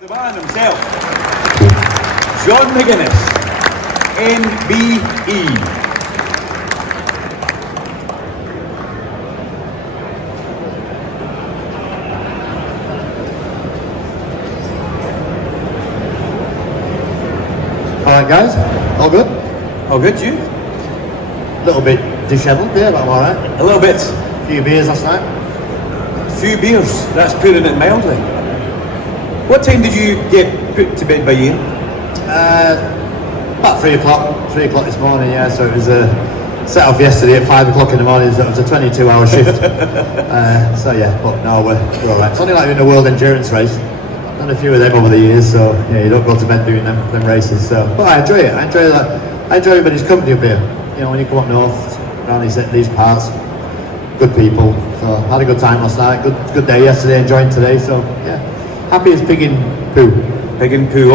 The man himself, John McGuinness, NBE. Alright guys, all good? All good, you? A little bit dishevelled there, but I'm alright. A little bit. A few beers last night. Few beers, that's putting it mildly. What time did you get put to bed by Ian? About 3 o'clock this morning, yeah, so it was set off yesterday at 5 o'clock in the morning, so it was a 22-hour shift. So yeah, but no, we're alright. It's only like in a world endurance race. I've done a few of them over the years, so yeah, you don't go to bed doing them races. So, but I enjoy it. I enjoy everybody's company up here. You know, when you come up north, around these parts, good people. So I had a good time last night. Good day yesterday. Enjoying today. So yeah, happy as pig in poo. Pig and poo.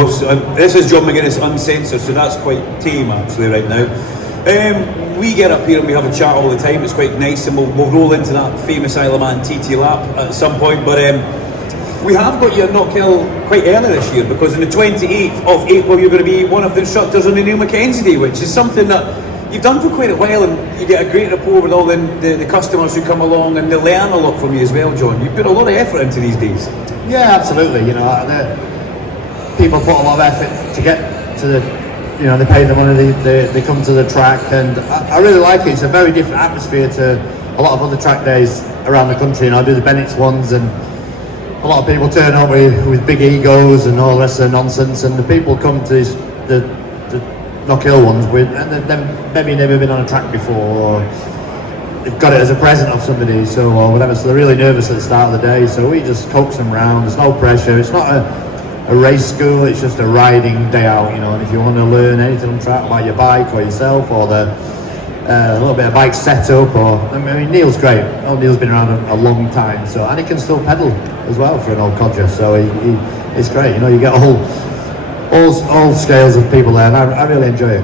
This is John McGuinness Uncensored, so that's quite tame actually right now. We get up here and we have a chat all the time. It's quite nice, and we'll roll into that famous Isle of Man TT lap at some point. But we have got you at Knockhill quite early this year, because on the 28th of April you're going to be one of the instructors on the Neil Mackenzie Day, which is something that you've done for quite a while, and you get a great rapport with all the customers who come along, and they learn a lot from you as well, John. You put a lot of effort into these days. Yeah, absolutely. You know, people put a lot of effort to get to the, you know, they pay the money, they come to the track, and I really like it. It's a very different atmosphere to a lot of other track days around the country. And I do the Bennett's ones, and a lot of people turn up with big egos and all the rest of the nonsense, and the people come to the Knockhill ones and they've maybe never been on a track before, or they've got it as a present of somebody, so or whatever. So they're really nervous at the start of the day. So we just coax them round. There's no pressure. It's not a race school. It's just a riding day out, you know. And if you want to learn anything on track about your bike or yourself, or a little bit of bike setup, or I mean, Neil's great. Oh, Neil's been around a long time, so, and he can still pedal as well for an old codger. So it's great. You know, you get all scales of people there, and I really enjoy it.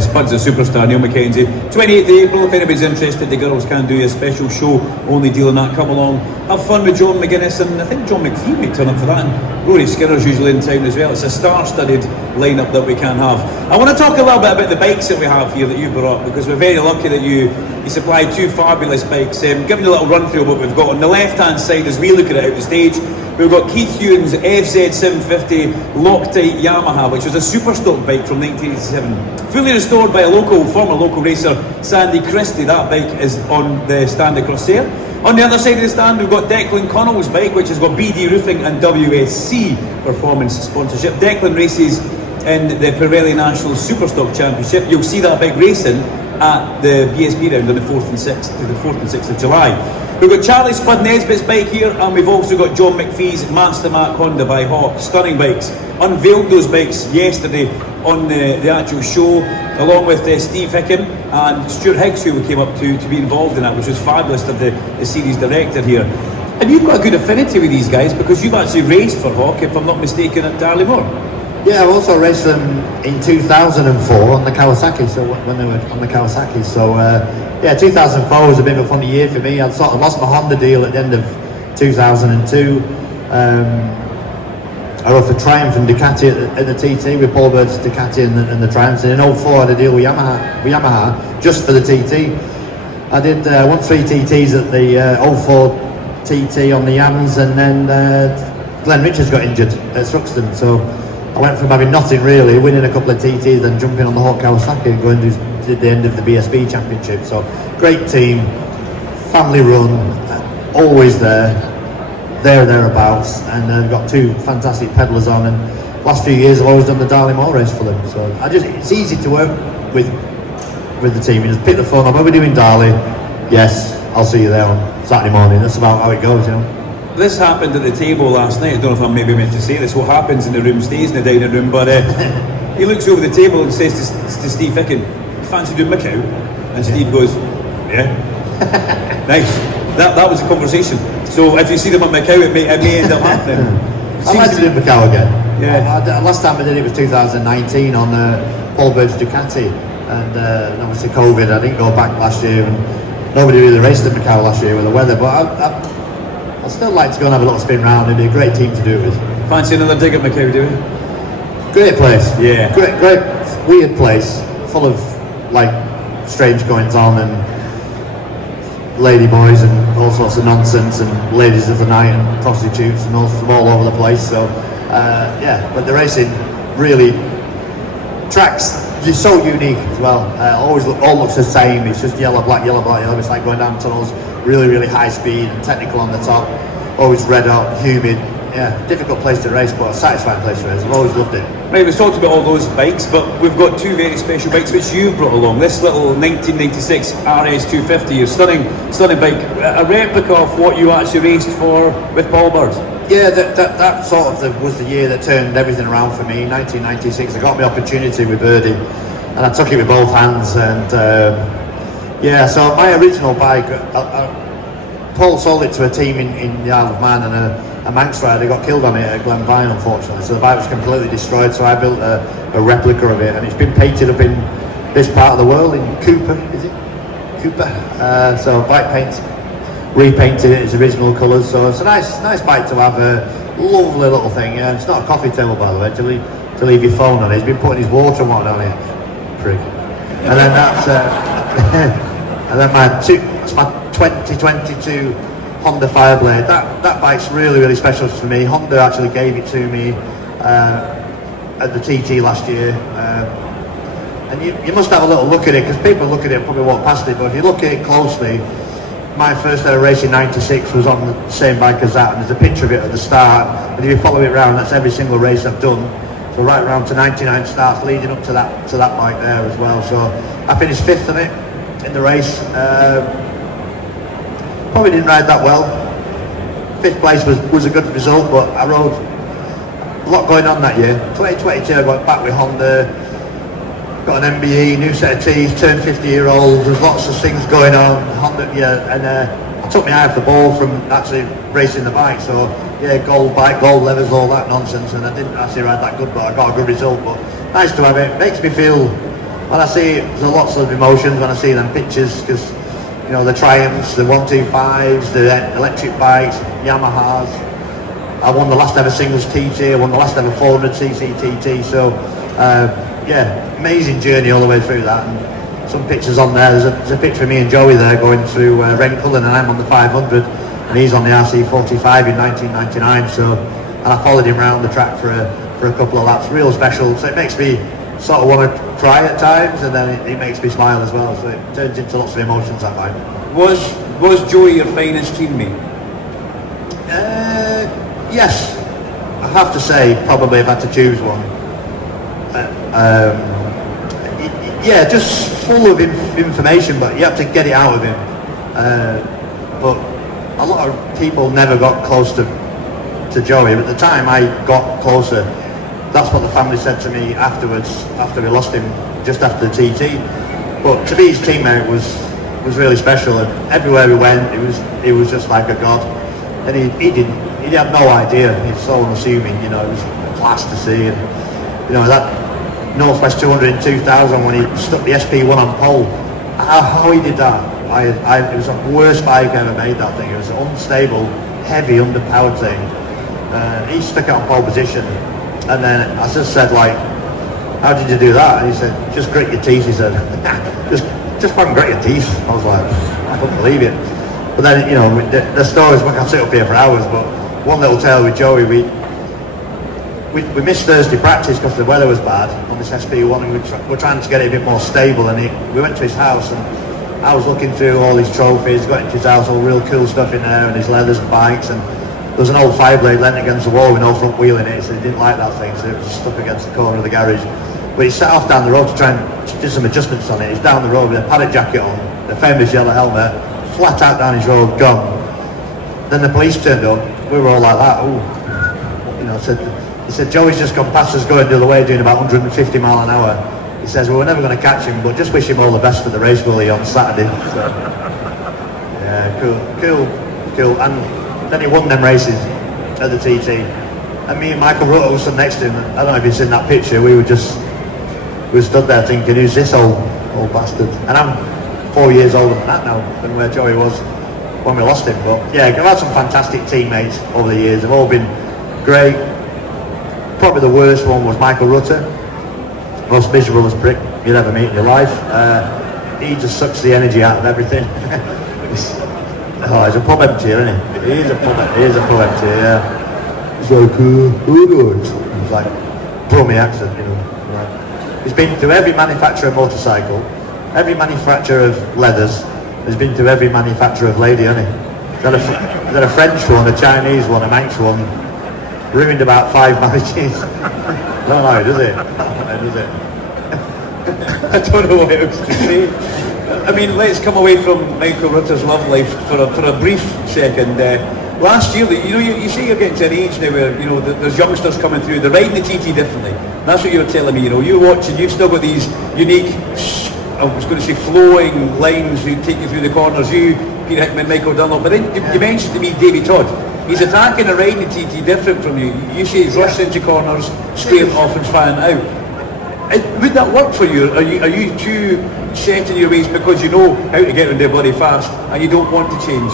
Spud's a superstar, Neil Mackenzie. 28th of April, if anybody's interested, the girls can do a special show only deal on that. Come along, have fun with John McGuinness, and I think John McPhee might turn up for that, and Rory Skinner's usually in town as well. It's a star-studded lineup that we can have. I want to talk a little bit about the bikes that we have here that you brought up, because we're very lucky that you supplied two fabulous bikes. Giving you a little run through of what we've got. On the left-hand side, as we look at it out the stage, we've got Keith Hewin's FZ750 Loctite Yamaha, which was a super stock bike from 1987. Fully restored by a former local racer, Sandy Christie. That bike is on the stand across there. On the other side of the stand, we've got Declan Connell's bike, which has got BD Roofing and WSC Performance sponsorship. Declan races in the Pirelli National Superstock Championship. You'll see that bike racing at the BSB round on the 4th and 6th of July. We've got Charlie Spud Nesbitt's bike here, and we've also got John McPhee's Master Mac Honda by Hawk. Stunning bikes. Unveiled those bikes yesterday on the actual show, along with Steve Hicken and Stuart Higgs, who we came up to be involved in that, which was fabulous, of the series director here. And you've got a good affinity with these guys, because you've actually raced for Hawk, if I'm not mistaken, at Darley Moor. Yeah, I've also raced them in 2004 on the Kawasaki, so when they were on the Kawasaki. So yeah, 2004 was a bit of a funny year for me. I'd sort of lost my Honda deal at the end of 2002. I rode for Triumph and Ducati at the TT with Paul Bird's Ducati and the Triumphs. And in 04 I had a deal with Yamaha just for the TT. I did won 3 TTs at the 04 TT on the Yams, and then Glenn Richards got injured at Thruxton. So I went from having nothing really, winning a couple of TTs, then jumping on the Hawk Kawasaki and going to the end of the BSB Championship. So great team, family run, always thereabouts, and I've got 2 fantastic pedallers on, and last few years I've always done the Darley Moor race for them. So it's easy to work with the team. You just pick the phone up, what are we doing Darley? Yes, I'll see you there on Saturday morning. That's about how it goes, you know. This happened at the table last night. I don't know if I'm maybe meant to say this. What happens in the room stays in the dining room. But he looks over the table and says to Steve Hicken, "You fancy doing Macau?" And Steve goes, "Yeah." Nice. That was a conversation. So if you see them at Macau, it may end up happening. I'd like to do Macau again. Yeah. Last time I did it was 2019 on Paul Bird's Ducati, and obviously COVID. I didn't go back last year, and nobody really raced at Macau last year with the weather. But I'd still like to go and have a little spin round. It'd be a great team to do it with. Fancy another dig at Macau, do we? Great place. Yeah. Great, weird place, full of like strange goings on and lady boys and all sorts of nonsense and ladies of the night and prostitutes and all from all over the place. So yeah, but the racing really tracks. You're so unique as well. All looks the same. It's just yellow, black, yellow, black, yellow. It's like going down tunnels, really high speed and technical on the top. Always red hot, humid. Yeah, difficult place to race, but a satisfying place to race. I've always loved it. Right, we've talked about all those bikes, but we've got two very special bikes which you've brought along. This little 1996 RS250, your stunning bike, a replica of what you actually raced for with Paul Bird. Yeah, that sort of was the year that turned everything around for me. 1996, I got my opportunity with Birdie, and I took it with both hands. And yeah, so my original bike, Paul sold it to a team in the Isle of Man, and a Manx rider got killed on it at Glenvine, unfortunately. So the bike was completely destroyed. So I built a replica of it, and it's been painted up in this part of the world in Cooper. Is it Cooper? So bike paints. Repainted it its original colours, so it's a nice bike to have. A lovely little thing. It's not a coffee table, by the way, to leave your phone on it. He's been putting his water and whatnot on it, prick. And then that's and then it's my 2022 Honda Fireblade. That bike's really special for me. Honda actually gave it to me at the TT last year, and you must have a little look at it, because people look at it and probably walk past it, but if you look at it closely, my first ever race in '96 was on the same bike as that, and there's a picture of it at the start, and if you follow it around, that's every single race I've done, so right around to 99 starts leading up to that bike there as well. So I finished 5th on it in the race. Probably didn't ride that well. 5th place was a good result, but I rode a lot going on that year. 2022 I went back with Honda, got an MBE, new set of teeth, turned 50-year-old, there's lots of things going on. Honda, yeah, and I took my eye off the ball from actually racing the bike, so yeah, gold bike, gold levers, all that nonsense, and I didn't actually ride that good, but I got a good result. But nice to have it. Makes me feel, when I see it, there's lots of emotions when I see them pictures, because you know, the Triumphs, the 125s, the electric bikes, Yamahas. I won the last ever singles TT, I won the last ever 400cc TT, so yeah, amazing journey all the way through that. And some pictures on there, there's a picture of me and Joey there going through Rencullen, and I'm on the 500 and he's on the RC45 in 1999, so, and I followed him around the track for a couple of laps, real special. So it makes me sort of want to cry at times, and then it makes me smile as well, so it turns into lots of emotions that bike. Was Joey your finest teammate? Yes, I have to say, probably if I had to choose one. Yeah, just full of information, but you have to get it out of him. But a lot of people never got close to Joey, but at the time I got closer. That's what the family said to me afterwards, after we lost him, just after the TT. But to be his teammate was really special, and everywhere we went, it was just like a god. And he had no idea. He's so unassuming, you know. It was class to see, and you know that Northwest 200 in 2000 when he stuck the SP1 on pole. How he did that, it was the worst bike I ever made. That thing. It was an unstable, heavy, underpowered thing. He stuck it on pole position, and then I just said, like, how did you do that? And he said, just grit your teeth. He said, just fucking grit your teeth. I was like, I couldn't believe it. But then, you know, the stories, I can sit up here for hours, but one little tale with Joey, we missed Thursday practice because the weather was bad on this SP1, and we're trying to get it a bit more stable, and we went to his house, and I was looking through all his trophies, got into his house, all real cool stuff in there, and his leathers and bikes, and there was an old Fireblade lent against the wall with no front wheel in it, so he didn't like that thing, so it was stuck against the corner of the garage. But he set off down the road to try and do some adjustments on it. He's down the road with a paddock jacket on, the famous yellow helmet, flat out down his road, gone. Then the police turned up, we were all like that, ooh, you know, he said, Joey's just gone past us going the other way doing about 150 mile an hour. He says, well, we're never going to catch him, but just wish him all the best for the race gully on Saturday. So, yeah, cool. And then he won them races at the TT. And me and Michael Rutter was stood next to him. I don't know if you've seen that picture. We were stood there thinking, who's this old bastard? And I'm 4 years older than that now, than where Joey was when we lost him. But yeah, I've had some fantastic teammates over the years. They've all been great. probably the worst one was Michael Rutter. Most miserable as prick you'd ever meet in your life. He just sucks the energy out of everything. He's a pub emptier, isn't he? He is a pub emptier, yeah. He's like, he's like, Brummy accent, you know. Like, he's been to every manufacturer of motorcycle, every manufacturer of leathers. He's been to every manufacturer of lady, hasn't he? He's had a French one, a Chinese one, a Manx one. Ruined about 5 marriages. Don't know, does it? Does it? I don't know what else to say. I mean, let's come away from Michael Rutter's love life for a brief second. Last year, you say you're getting to an age now where, there's youngsters coming through, they're riding the TT differently. That's what you were telling me, you're watching, you've still got these unique, I was going to say flowing lines that take you through the corners, you, Peter Hickman, Michael Dunlop, but then you mentioned to me Davy Todd. He's attacking and riding the TT different from you. You say he's rushed into corners, squaring off and fanning out. Would that work for you? Are you too set in your ways because you know how to get around there bloody fast and you don't want to change?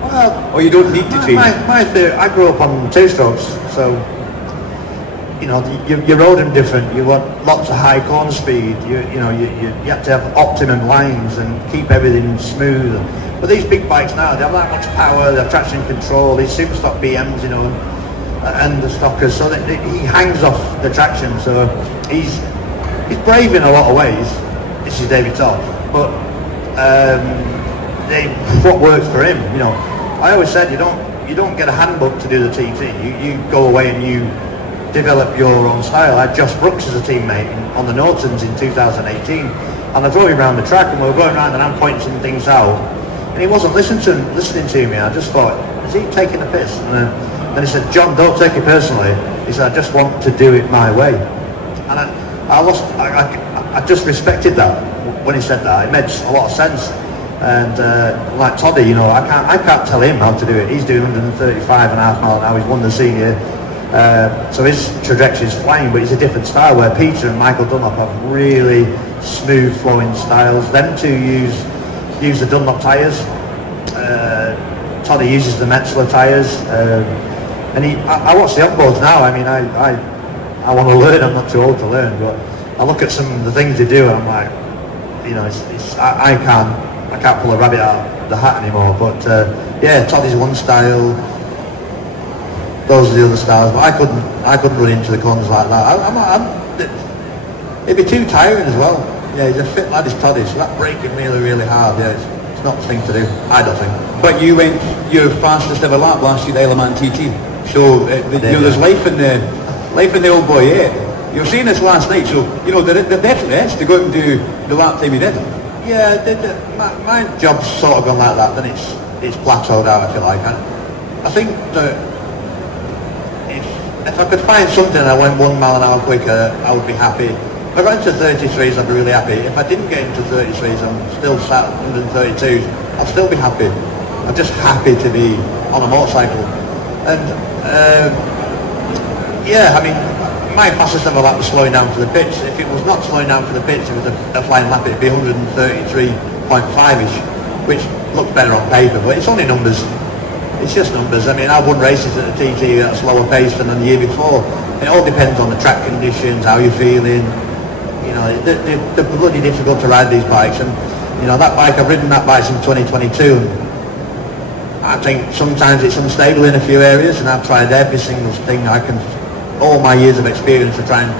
Well, or you don't need to change? My theory, I grew up on two-strokes, so you rode them different. You want lots of high corner speed. You have to have optimum lines and keep everything smooth. But these big bikes now, they have that much power. They have traction control. These super stock BMs, and the stockers, so that he hangs off the traction. So he's brave in a lot of ways. This is David Todd, but what works for him. I always said you don't get a handbook to do the TT. You go away and you develop your own style. I had Josh Brooks as a teammate on the Nortons in 2018, and I drove him around the track, and we were going around and I'm pointing some things out, and he wasn't listening to me. I just thought, is he taking a piss? And then he said, John, don't take it personally. He said, I just want to do it my way. And I just respected that when he said that. It made a lot of sense. And like Toddy, I can't tell him how to do it. He's doing 135.5 miles an hour. He's won the senior. So his trajectory is flying, but it's a different style, where Peter and Michael Dunlop have really smooth flowing styles. Them two use the Dunlop tyres. Toddy uses the Metzler tyres. And I watch the onboards now. I mean, I want to learn. I'm not too old to learn, but I look at some of the things they do, and I'm like, I can't pull a rabbit out of the hat anymore. But Toddy's one style. Those are the other styles. But I couldn't run into the corners like that. It'd be too tiring as well. Yeah, he's a fit lad, he's Toddy, so that braking really, really hard. Yeah, it's not the thing to do. I don't think. But you went your fastest ever lap last year, the Isle of Man TT. So there's life in the old boy. Yeah, you were saying this last night. So there definitely is to go out and do the lap time you did. Yeah, my job's sort of gone like that. Then it's plateaued out, if you like. I think that if I could find something and I went 1 mile an hour quicker, I would be happy. If I got into 33s, I'd be really happy. If I didn't get into 33s, I'm still sat 132s, I'll still be happy. I'm just happy to be on a motorcycle. And I mean, my fastest ever lap was slowing down for the pitch. If it was not slowing down for the pitch, it was a flying lap, it'd be 133.5ish, which looks better on paper, but it's only numbers. It's just numbers. I mean, I won races at the TT at a slower pace than the year before. It all depends on the track conditions, how you're feeling. They're bloody difficult to ride these bikes, and that bike, I've ridden that bike since 2022. And I think sometimes it's unstable in a few areas, and I've tried every single thing I can, all my years of experience, to try and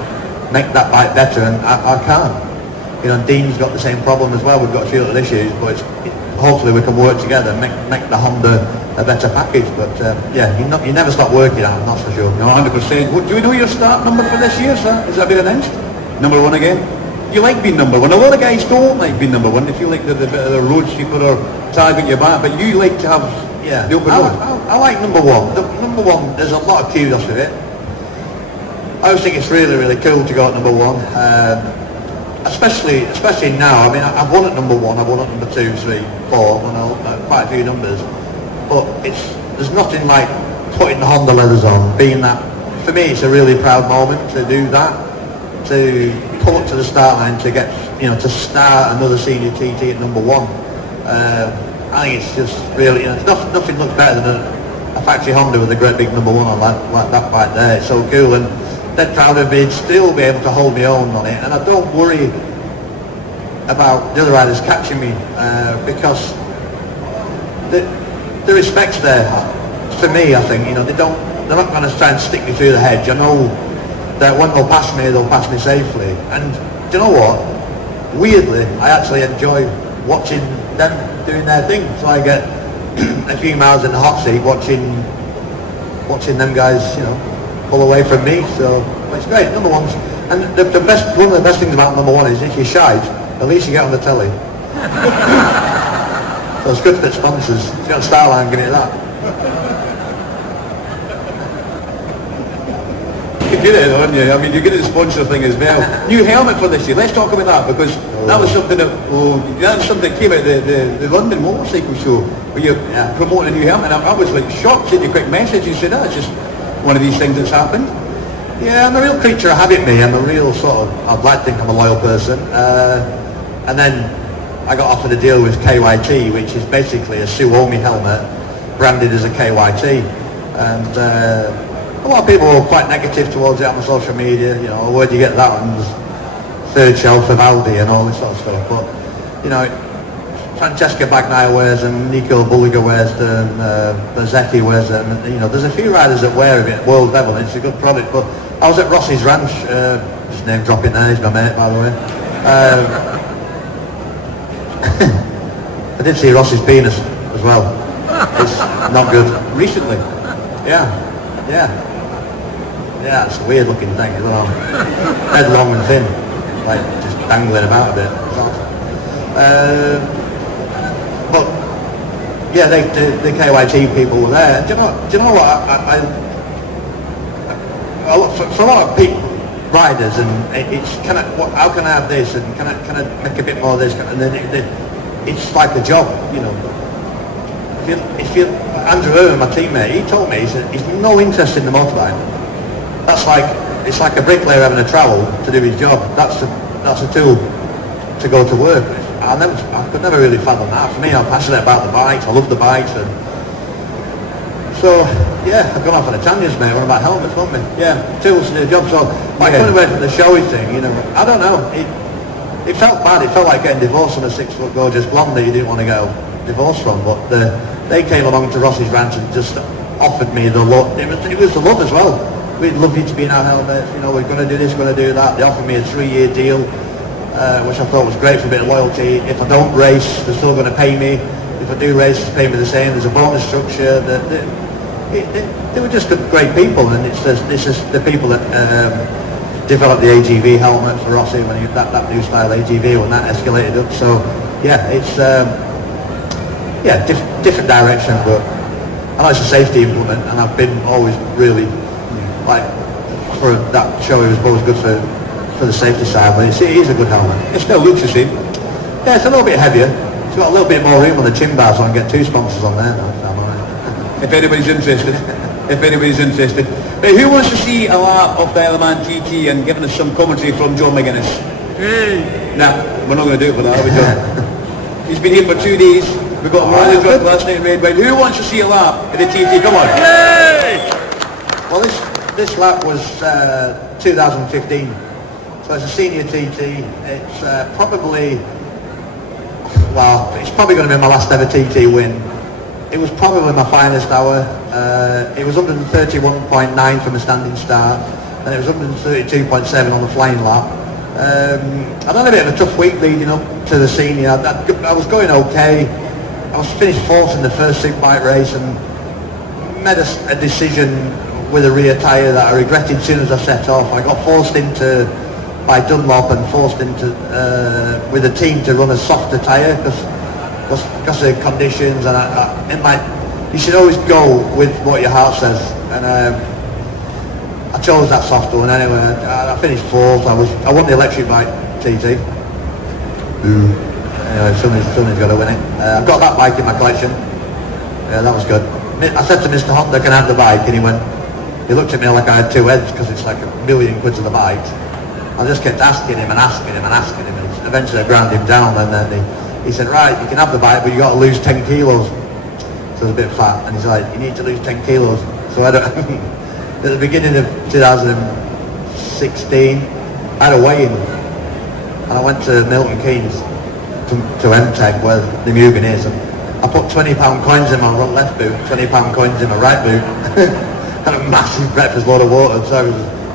make that bike better, and I can't. Dean's got the same problem as well. We've got a few little issues, but hopefully we can work together and make the Honda a better package. But you never stop working on it, that's for sure. 100%. Do we know your start number for this year, sir? Is that been announced? Number one again? You like being number one. A lot of guys don't like being number one. They feel like they're the bit of the road sweeper or target your back, but you like to have the open road. I like number one. Number one, there's a lot of kudos with it. I always think it's really, really cool to go at number one. Especially now. I mean, I've won at number one, I've won at number 2, 3, 4, and quite a few numbers. But there's nothing like putting the Honda leathers on, being that. For me, it's a really proud moment to do that, to pull up to the start line, to get, to start another senior TT at number one. I think it's just really, nothing looks better than a factory Honda with a great big number 1 on like that bike there. It's so cool, and dead proud of me, still be able to hold my own on it, and I don't worry about the other riders catching me because the respect's there for me. I think, you know, they're not going to try and stick me through the hedge. I know that when they'll pass me safely, and do you know what? Weirdly, I actually enjoy watching them doing their thing. So I get a few miles in the hot seat watching them guys, you know, pull away from me. So it's great. Number 1's, and one of the best things about number 1 is if you're shite, at least you get on the telly. So it's good for the sponsors. If you're on Starline, give it that. You did it, aren't you? I mean, you get the sponsor thing as well. New helmet for this year. Let's talk about that, because that was something that came out the London Motorcycle Show, where you're promoting a new helmet. And I was like shocked, sent you a quick message. You said, it's just one of these things that's happened. Yeah, I'm a real creature of habit, me. I'm a real I'd like to think I'm a loyal person. And then I got offered a deal with KYT, which is basically a Suomi helmet branded as a KYT. And a lot of people were quite negative towards it on social media. You know, where do you get that on third shelf of Aldi and all this sort of stuff. But, you know, Francesca Bagnaia wears them, Nico Bulliger wears them, Bezecchi wears them. And, you know, there's a few riders that wear it, world level, and it's a good product. But I was at Rossi's Ranch, just name dropping there, he's my mate, by the way. I did see Rossi's penis as well. It's not good. Recently? Yeah, it's a weird looking thing as well. Head long and thin, like just dangling about a bit. But yeah, the KYT people were there. Do you know what? For a lot of people, riders, and it's how can I have this, and can I make a bit more of this, and then it's like a job, you know. If you Andrew Irwin, my teammate, he told me, he said he's no interest in the motorbike. It's like a bricklayer having a trowel to do his job. That's a tool to go to work. I could never really fathom that. For me, I'm passionate about the bikes. I love the bikes, and so yeah, I've gone off on a tangent, mate. What about helmets, won't we? Yeah, tools to do the job. So like coming away from the showy thing, you know, I don't know. It felt bad. It felt like getting divorced from a 6-foot gorgeous blonde that you didn't want to get divorced from. But they came along to Rossi's Ranch and just offered me the love. It was the love as well. We'd love you to be in our helmets. You know, we're going to do this, we're going to do that. They offered me a 3-year deal, which I thought was great for a bit of loyalty. If I don't race, they're still going to pay me. If I do race, they pay me the same. There's a bonus structure. They were just great people, and it's just the people that developed the AGV helmet for Rossi when that new style AGV when that escalated up. So yeah, it's different direction, but I know it's a safety implement, and I've been always really like for that show. It was always good for the safety side, but it is a good helmet. It still looks the same. Yeah, it's a little bit heavier. It's got a little bit more room on the chin bar, so I can get 2 sponsors on there now. If anybody's interested. Who wants to see a lap of the Element TT and giving us some commentary from John McGuinness? Hey. Nah, we're not going to do it for that, are we, John? He's been here for 2 days. We got him really drunk last night in Red Wine. Who wants to see a lap of the TT? Come on. Hey. Well, this lap was 2015, so it's a senior TT. It's probably going to be my last ever TT win. It was probably my finest hour. It was 131.9 from a standing start, and it was 132.7 on the flying lap. I'd had a bit of a tough week leading up to the senior. I was going okay. I was finished 4th in the first Superbike race and made a decision with a rear tyre that I regretted as soon as I set off. I got forced into by Dunlop and forced into with the team to run a softer tyre because of conditions, and you should always go with what your heart says, and I chose that softer one anyway. I finished 4th. I won the electric bike TT. Anyway, somebody's got to win it. I've got that bike in my collection. Yeah, that was good. I said to Mr. Honda, can I have the bike? And he looked at me like I had 2 heads, because it's like £1 million to the bike. I just kept asking him, and eventually I ground him down, and then he said, right, you can have the bike, but you got to lose 10 kilos. so I was a bit fat, and he's like, you need to lose 10 kilos. So I don't, at the beginning of 2016, I had a weigh-in, and I went to Milton Keynes to MTech, where the Mugen is, and I put £20 coins in my left boot, £20 coins in my right boot, and a massive breakfast load of water, so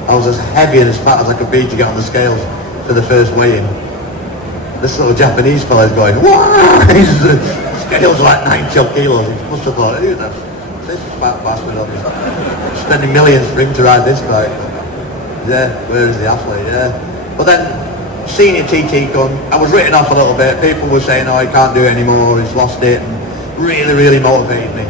I was as heavy and as fat as I could be to get on the scales for the first weigh-in. This little Japanese fella's going, "Wow!" His scales are like 90 kilos. He must have thought, who's this fat bastard on this? Spending millions for him to ride this bike. Yeah, where is the athlete? Yeah. But then, senior TT come, I was written off a little bit. People were saying, oh, he can't do it anymore, he's lost it, and really motivated me.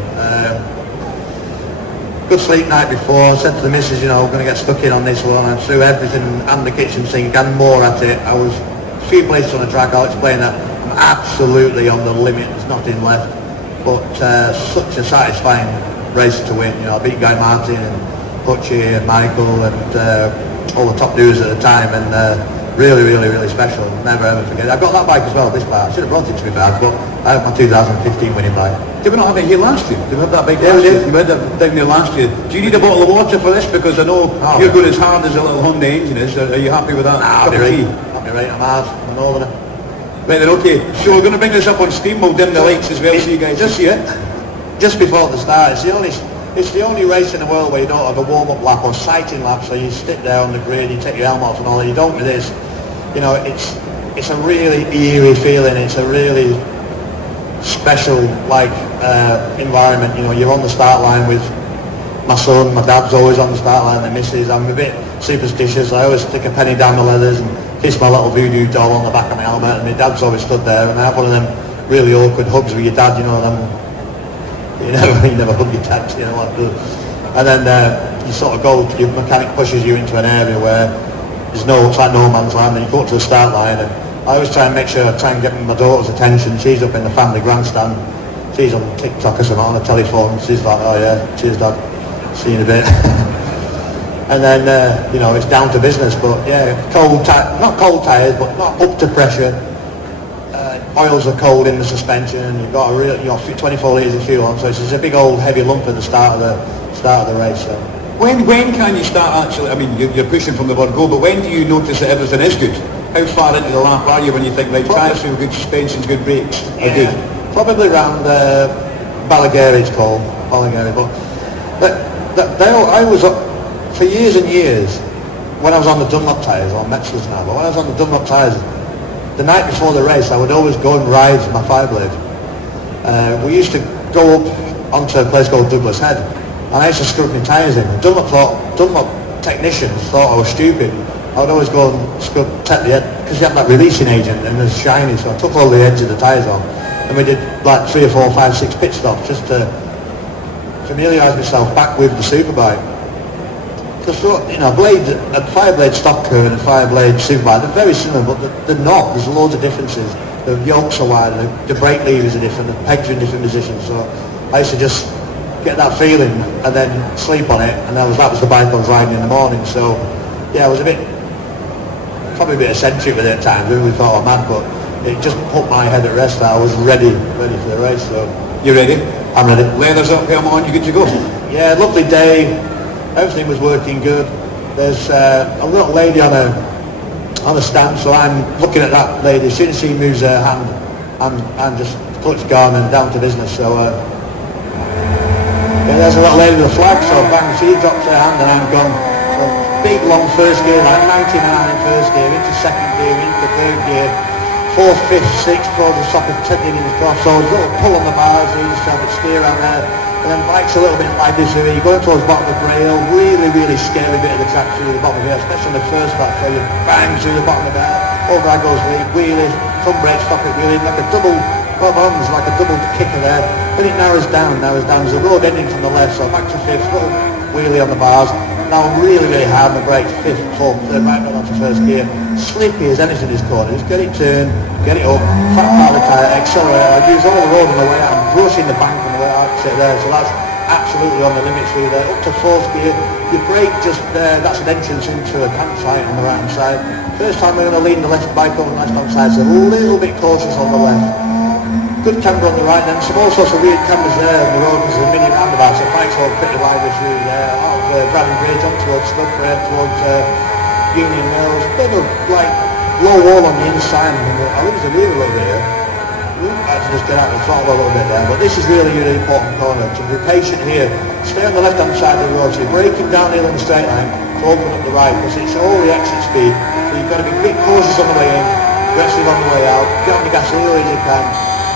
Good sleep night before. I said to the missus, you know, I'm going to get stuck in on this one. I threw everything and the kitchen sink and more at it. I was a few places on the track. I'll explain that. I'm absolutely on the limit. There's nothing left. But such a satisfying race to win. You know, I beat Guy Martin and Butchie and Michael and all the top doers at the time, and really special. Never ever forget it. I've got that bike as well, this bike. I should have brought it to me back, but I have my 2015 winning bike. Did we not have it here last year? Did we have that bike last year? We had that down there last year. Do you need a bottle of water for this? Because I know you're going as hard as a little Honda engine is. Are you happy with that? I'll be right. I'm hard. I'm over it. Right then, okay. So we're going to bring this up on Steam. We'll dim the lights as well so you guys just see it. Just before the start, it's the only race in the world where you don't have a warm-up lap or sighting lap, so you sit there on the grid, you take your helmet off and all that. You don't with this. You know, it's a really eerie feeling. It's a really special environment. You know, you're on the start line with my son. My dad's always on the start line. The missus. I'm a bit superstitious. I always stick a penny down the leathers and kiss my little voodoo doll on the back of my helmet. And my dad's always stood there. And I have one of them really awkward hugs with your dad. You know them. You never hug your dad. You know what? And then you sort of go. Your mechanic pushes you into an area where it's like no man's land, and you go up to the start line, and I always try and make sure I try and get my daughter's attention. She's up in the family grandstand, she's on TikTok or something on the telephone, she's like, oh yeah, cheers dad, see you in a bit. And then you know, it's down to business. But yeah, not cold tyres, but not up to pressure. Oils are cold in the suspension, you've got a real, 24 litres of fuel on, so it's a big old heavy lump at the start of the race. So. When can you start actually, I mean, you're pushing from the word go, but when do you notice that everything is good? How far into the lap are you when you think, right, tyres feel good, suspensions, good brakes are good? Probably around Ballagary it's called, but I was up for years and years when I was on the Dunlop tyres, or Metzler's now, but when I was on the Dunlop tyres, the night before the race I would always go and ride my Fireblade. We used to go up onto a place called Douglas Head, and I used to scrub my tyres in. Dunlop technicians thought I was stupid. I would always go and take the head, because you have that releasing agent and it's shiny, so I took all the edge of the tyres off, and we did like 3 or 4, 5, 6 pit stops just to familiarise myself back with the superbike. Because you know, a Fireblade stocker and a Fireblade superbike, they're very similar, but they're not. There's loads of differences. The yokes are wider, the brake levers are different, the pegs are in different positions. So I used to just get that feeling and then sleep on it, and that was the bike I was riding in the morning. So yeah, I was probably a bit eccentric with it at times. We thought I was mad, but it just put my head at rest that I was ready for the race. So you ready? I'm ready. Leathers up, helmet on, you good to go? Yeah, lovely day. Everything was working good. There's a little lady on a stand, so I'm looking at that lady. As soon as she moves her hand, I'm just clutch gone and down to business. So yeah, there's a little lady with a flag, so bang, she drops her hand and I'm gone. So big long first gear, like 99 in first gear, into second gear, into third gear, fourth, fifth, sixth, before the socket taking in the cross. So a little pull on the bars, you just have it steer around there. And then bike's a little bit like this here, you're going towards the bottom of the rail, really scary bit of the track through the bottom of it, especially on the first lap, so you bang through the bottom of the over I goes the wheelie, thumb brake, stop it wheelie, like a double, there's like a double kicker there. Then it narrows down, there's a road ending from the left, so back to fifth, little wheelie on the bars. Now I'm really hard on the brakes, fifth, fourth, third, right on to first gear. Slippy as anything in this corner, just get it turned, get it up, flat part of the tyre, accelerate, I use all the road on the way out, I'm brushing the bank on the way out, sit there, so that's absolutely on the limit through there. Up to fourth gear, your brake just there, that's an entrance into a campsite on the right hand side. First time we're going to lean the left bike over the left hand side, so a little bit cautious on the left. good camber on the right, and some all sorts of weird cameras there on the road because there's a mini roundabout, so bikes all pretty lively through there, out of Bradley Bridge on towards Slugford, towards Union Mills, bit of like low wall on the inside, and I think there's a wheel over here. I had to just get out and throttle a little bit there, but this is really a really important corner, so be patient here, stay on the left hand side of the road, so you're braking downhill on the straight line, to open up the right, because it's all the exit speed, so you've got to be quick cautious on the way in, aggressive on the way out, get on the gas as early as you can,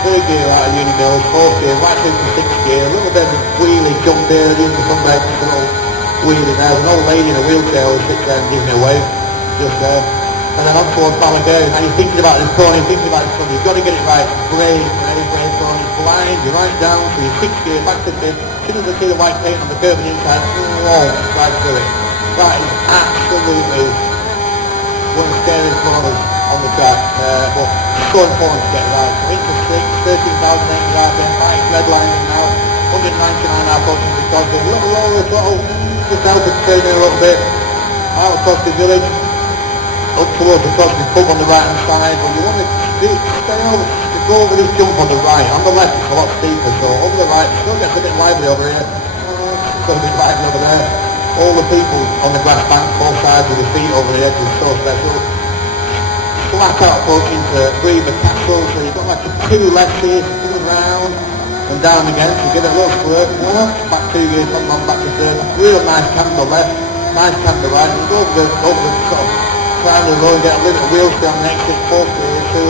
third gear out of Union Mills, fourth gear, right into sixth gear, a little bit of a wheelie jump there, using the front brake, just a little wheelie there, an old lady in a wheelchair who sits there and gives me a wave, just there. And then on towards Ballagher, and you're thinking about this corner, you've got to get it right, brave corner, blind, you're right down, so you're sixth gear, back to fifth, as soon as I see the white paint on the curve on the inside, right through it. That is absolutely one of the scariest corners on the track, but so important to get it right. Into 6, 13,080 RPM, bike redlining now, 199 approaching to Cosby, a little lower throttle, just out of the train a little bit, out of Cosby Village, up towards the Cosby pub on the right hand side, but you want to stay over, to go over this jump on the right, on the left it's a lot steeper, so over the right, still gets a bit lively over here, it's got a bit lively over there, all the people on the grass bank, both sides with their feet over the edge is so special. Flat out approach into Breaver Castle, so you've got like a 2 left here, come around and down again, so give it a little squirt, back 2 gears, on back to third, real nice camber left, nice camber right, you go over the sort of side of the road, get a little wheel down the exit, fourth gear to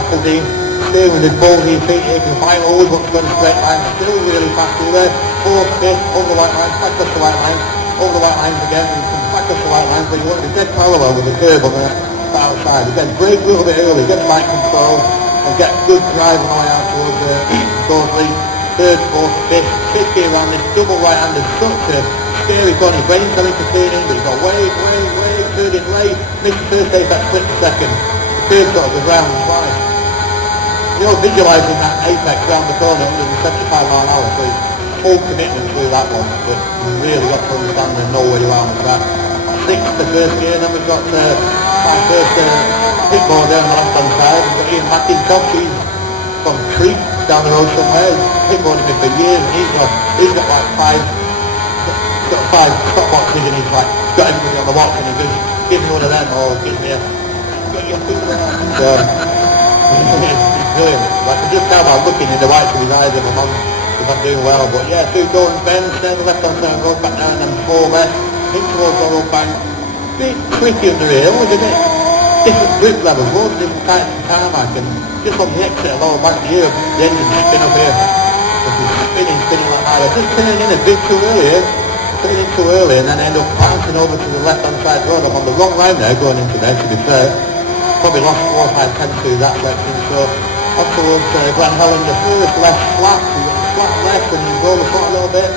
Appledene, steering with the balls in your feet here, you can find always want to go in a straight line, still really fast through there, fourth, fifth, over the white lines, back up the white lines, over the white lines again, you can back up the white lines, but you want to be dead parallel with the curve on the outside. Again, brake a little bit early, get bike control, and get good drive on the way out towards Dorsley. Third, fourth, fifth gear around this double right-handed structure. Scary corner, he's waiting until he's turning, but he's got way, turning late. Missed the first apex, split second. The curve sort of goes round and twice. You're visualising that apex round the corner, 175 mile an hour, so it's full commitment through that one, but you've really got to understand and know where you are on the track. Sixth, the first gear, then we've got my first pit board down the left hand side. We've got Ian McIntosh, he's from Creek down the road somewhere. He's pit boarded me for years, and he's got like 5 stop boxes, and he's like got everybody on the watch, and he just gives me one of them, or gives me a get your feet on. So it's brilliant. Like I just now I'm looking in the whites of his eyes if I'm doing well, but yeah, 2 going bends, then the left hand side goes back down, and then 4 left, in towards the road bank. Bit tricky under here, isn't it? Different grip levels, loads of different types of tarmac, and just on the exit of lower bank here, the engine's spin up here. Spinning like that. Just turning in a bit too early here, turning in too early, and then end up bouncing over to the left hand side road. I'm on the wrong line there going into there, to be fair. Probably lost 4 or 5 tenths through that section, so up towards Glen Helen, the first left flat, so you've got the flat left, and you roll the foot a little bit.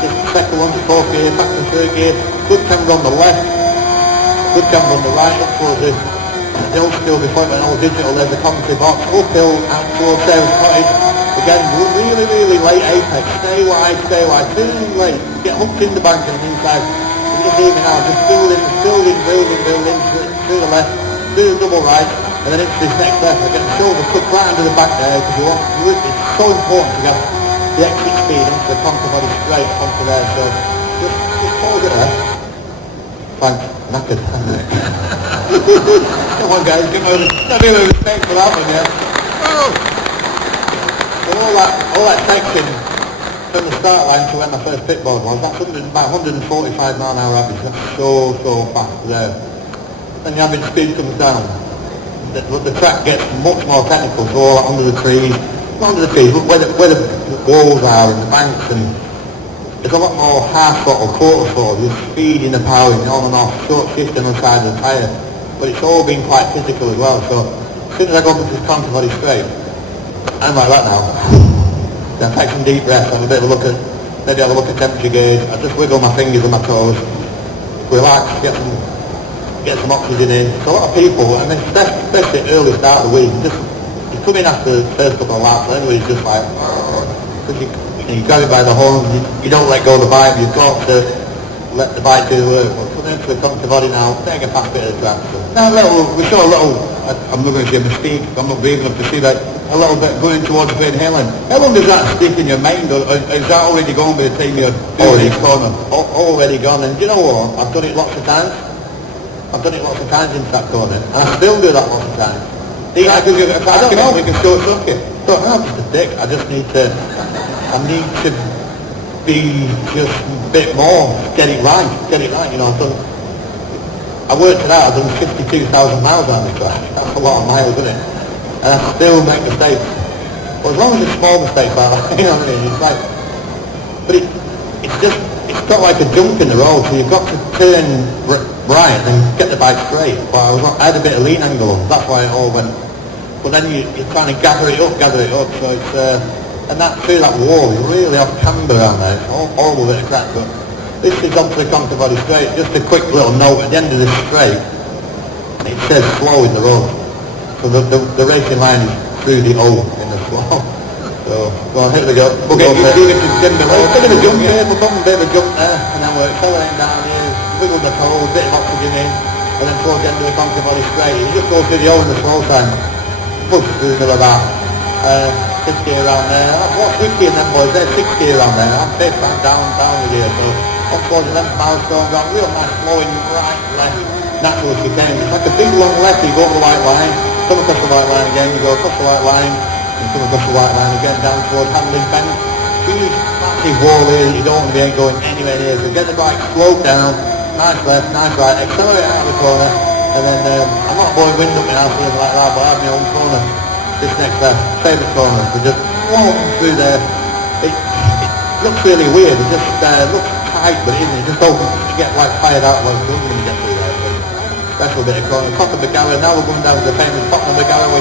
Just second one to 4th gear, back to 3rd gear, good camber on the left. Good camber on the right, up towards the hill still before it went all digital, there's a commentary box, uphill out towards Sarah's Cottage. Again, really late apex, stay wide, too late, get hooked in the bank and the inside. You just even now, just building through the left, do the double right, and then into this next left, and get the shoulder cut right under the back there, because it's so important to get the exit speed into the contour body straight onto there, so just hold it there. Thanks. Knackered. Come on guys, give me a respect for that one, yeah. So all that section from the start line to where my first pit board was, that's about 145 mile an hour average, that's so fast there. Then the average speed comes down. The track gets much more technical, so all that under the trees, where the walls are and the banks, and it's a lot more half throttle, quarter throttle, just speeding the power on and off, short shifting on the side of the tyre. But it's all been quite physical as well, so as soon as I go up this contour body straight, I'm like that now. Then take some deep breaths, have a bit of a look at, maybe have a look at temperature gauge, I just wiggle my fingers and my toes, relax, get some oxygen in. So a lot of people, I mean, especially early start of the week, you come in after the first couple of laps, and everybody's just like, because you grab it by the horns, you don't let go of the bike, you've got to let the bike do the work. But coming into the conquer body now, take a fast bit of the track. Now we saw a little, I'm not going to say mistake, I'm not brave enough to see that, a little bit going towards Van Halen. How long does that stick in your mind, or is that already gone by the time you're doing this corner? Already gone, and do you know what? I've done it lots of times. I've done it lots of times into that corner, and I still do that lots of times. I don't know, we can short circuit. So I'm just a dick, I need to be just a bit more, get it right, you know. I worked it out, I've done 52,000 miles on the track. That's a lot of miles, isn't it? And I still make mistakes. Well, as long as it's small mistakes, you know what I mean? It's like, but it's got like a jump in the road, so you've got to turn right and get the bike straight. But I had a bit of lean angle, that's why it all went. But then you're trying to gather it up, so it's, and that through that wall, you're really off camber around there. It's all a bit of crack, but this is onto the conquer body straight. Just a quick little note, at the end of this straight, it says slow in the road. So the racing line is through the O in the slow. So, go on, here we go. Okay, give it to Jim below. A bit of a jump here, we'll come a bit of a jump there, and then we're accelerating down here, wiggle the toe, a bit of oxygen in, and then towards the end of the conquer body straight. You just go through the O in the slow time. Push through the middle of that. 50 around there. What's 50 in them boys? They're 60 around there. I'm 5th back down with here. So up towards the 11th milestone, got real nice flowing right, left, natural as you can. It's like a big long left, you go over the white line, come across the white line again, you go across the white line, and come across the white line again down towards Hamlin Bend. Huge massive wall here, you don't want to be going anywhere near. So get the bike slowed down, nice left, nice right, accelerate out of the corner, and then I'm not blowing wind up my house or anything like that, but I have my own corner. This next favourite corner, so just walking through there. It looks really weird, it just looks tight, but it isn't. It just opens, you get like fired out like when you get through there. So special bit of corner. Top of the Garra, now we're going down to the famous top of the Garra where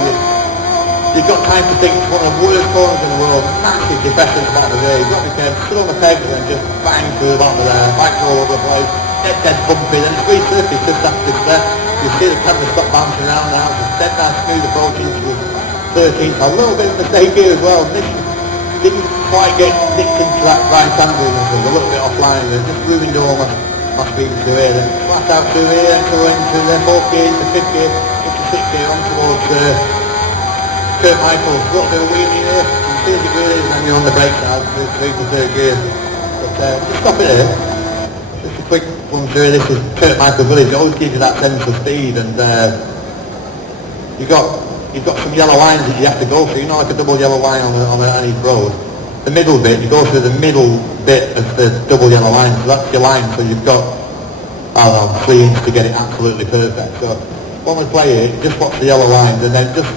you've got time to think it's one of the worst corners in the world. Massive depression at the bottom of there. You've got to be careful, sit on the peg and just bang through the bottom of there. Bikes all over the place, dead bumpy, then it's resurfaced just after this there. You see the camera stop bouncing around now, it's dead nice smooth approach into the 13th. A little bit of a mistake here as well. Didn't quite get nicked into that right angle, it was a little bit offline. It just ruined all my speed through here. Then flat out through here, going into the 4th gear, into 5th gear, into 6th gear, on towards Kurt Michaels. A little bit of wheelie here, you see the wheelies, and then you're on the brakes now, through to 3rd gear. But just stop it here. Just a quick one through. This is Kurt Michaels village. It always gives you that sense of speed, and you've got some yellow lines that you have to go through, you know, like a double yellow line on any road. The middle bit, you go through the middle bit of the double yellow line, so that's your line, so you've got, I don't know, 3 inches to get it absolutely perfect. So when we play it, just watch the yellow lines, and then just,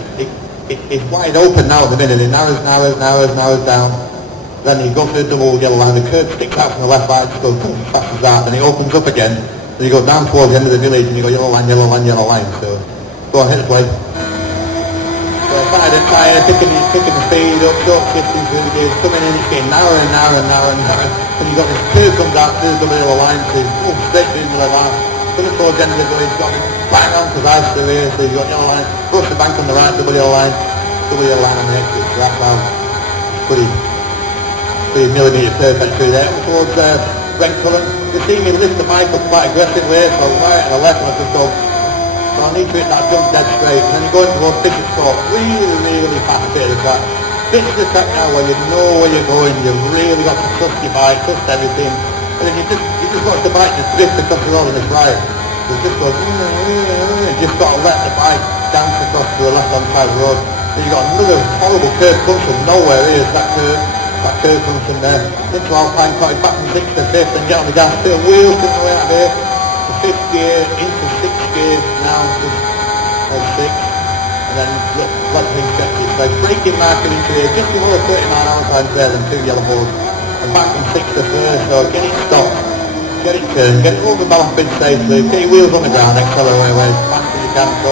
it's wide open now at the minute, it narrows down. Then you go through the double yellow line, the curve sticks out from the left side, just goes as fast as that, then it opens up again, so you go down towards the end of the village, and you go yellow line, so go on, hit the play. Side and tyre, picking the speed up, short shifting through the gears, coming in, it's getting narrower and narrower. And you've got this curve comes out through the double yellow line, so you straight through the middle of that. Coming towards the end of the village, got bang on to the house through here, so you've got yellow line, push the bank on the right, double yellow line on the exit, so that's now pretty millimetre perfect through there. Towards Brent Cullen, you see me lift the bike up quite aggressively, so right and the left, and I just go. So I need to hit that jump dead straight, and then you're going towards Bishop's Court, really fast bit of the track. Bit of the track now where you know where you're going, you've really got to trust your bike, trust everything, and then you just watch the bike just drift across the road and it's right. So it just goes, you just got to let the bike dance across to the left-hand side of the road. Then you've got another horrible curve comes from nowhere here, that curve comes from there. Into Alpine Cottage, back from 6th to 5th, and get on the gas, bit of wheels coming away out here. 5th gear into 6th gear now, just on 6th, and then let things get to you. So braking marker into here, just below 39 times there than 2 yellow boards, and back from 6th to 1st, so get it stopped, get it turned, get it over the balance bin safely, get your wheels on the ground, accelerate away as fast as you can, so